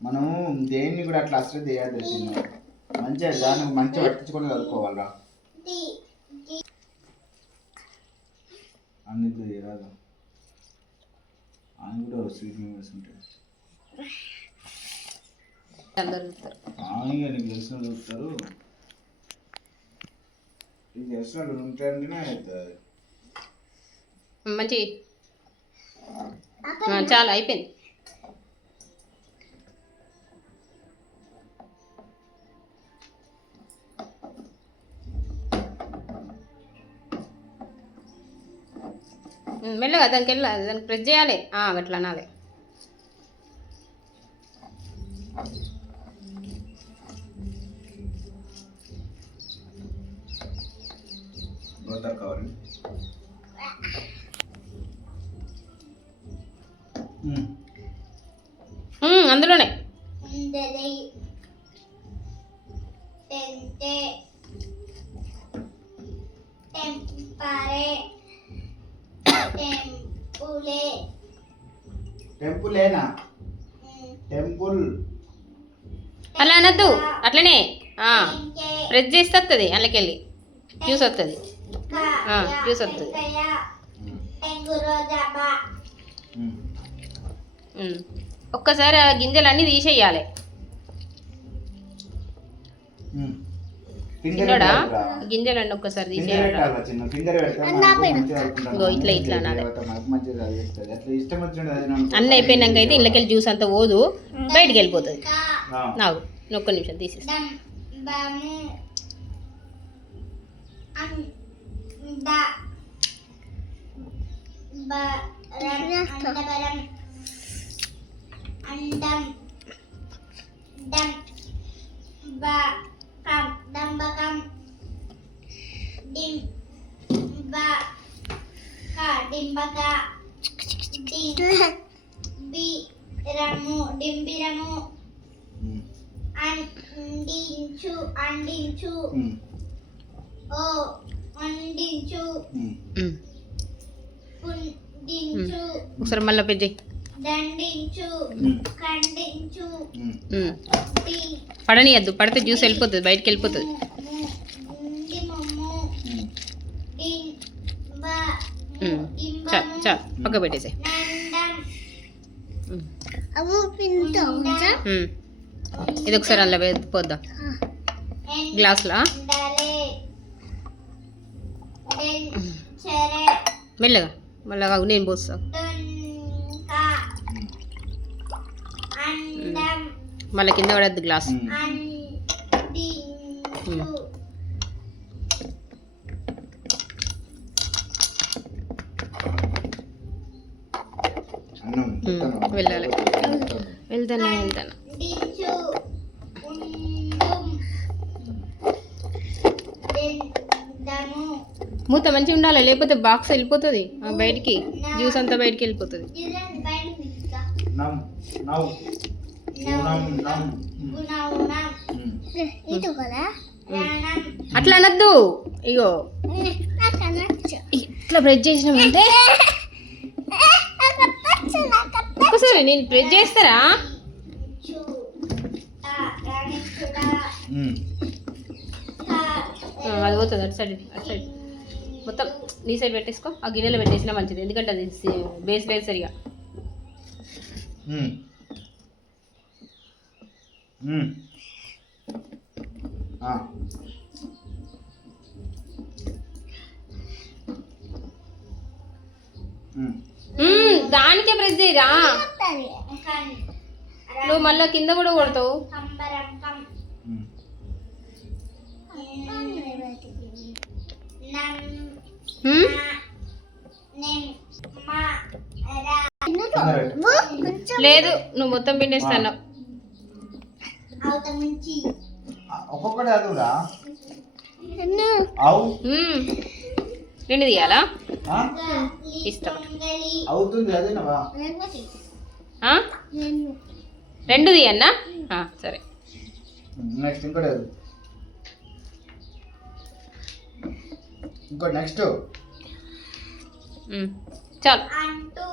మనము దేన్ని కూడా అట్లా అసలు చేయద్దు చిన్న మంచిగా దాన్ని మంచిగా పట్టించుకొని చదువుకోవాలరా అన్ని రాదు అని కూడా స్వీట్ మెమరీస్ ఉంటాయి ఇక నీకు తెలిసిన చూస్తారు నీకు తెలిసిన ఉంటేనే అవుతుంది మంచి చాలా అయిపోయింది మెల్లగా దానికి వెళ్ళాలి దానికి ప్రెస్ చేయాలి అట్లా అనాలి కావాలి అందులోనే టెంపులేనా టెంపుల్ అలా అనద్దు అట్లనే ప్రెస్ చేస్తే వస్తుంది అందులోకెళ్ళి జ్యూస్ వస్తుంది జ్యూస్ వస్తుంది ఒక్కసారి ఆ గింజలన్నీ తీసేయాలి చిన్నోడా గింజలన్నీ ఒక్కసారి తీసేయాలి ఇట్లా ఇట్లా అనాలి అన్నీ అయిపోయినాక అయితే ఇళ్ళకెళ్ళి జ్యూస్ అంతా పోదు బయటికి వెళ్ళిపోతుంది నాకు ఒక్క నిమిషం తీసేస్తా అండం దం బ కం దంబకం dim ba ka dimbaka bi ramu dimbiramu andinchu andinchu o andinchu undinchu ఒకసారి మళ్ళీ పెద్ద దండించు ఖండించు పడనియద్దు పడితే జ్యూస్ వెళ్ళిపోతుంది బయటికి వెళ్ళిపోతుంది పక్క పెట్టేసే ఇది ఒకసారి అలా పోద్దాం గ్లాస్లా మెల్లగా మళ్ళా నేను పోస్తా మళ్ళీ కింద పడద్దు గ్లాస్ వెళ్ళాలి వెళ్తాను మూత మంచిగా ఉండాలి లేకపోతే బాక్స్ వెళ్ళిపోతుంది బయటికి జ్యూస్ అంతా బయటికి వెళ్ళిపోతుంది అట్లా అనద్దు ఇగో ఇట్లా ప్రెస్ చేసినామంటే ఒకసారి నేను ప్రెస్ చేస్తారా అది పోతుంది అటు సైడ్ మొత్తం నీ సైడ్ పెట్టేసుకో ఆ గిన్నెలో పెట్టేసినా మంచిది ఎందుకంటే అది బేస్ లేదు సరిగా దానికే ప్రెస్ చేయరా నువ్వు మళ్ళీ కింద కూడా కొడతావు లేదు నువ్వు మొత్తం పిండేస్తాను ఒక్కొక్కటి అదురా రెండు తీయాలా ఇస్తా అవుతుంది అదేనవా రెండు తీయన్నా సరే నెక్స్ట్ ఇంకోటి ఇంకోటి నెక్స్ట్ చాలు అంటూ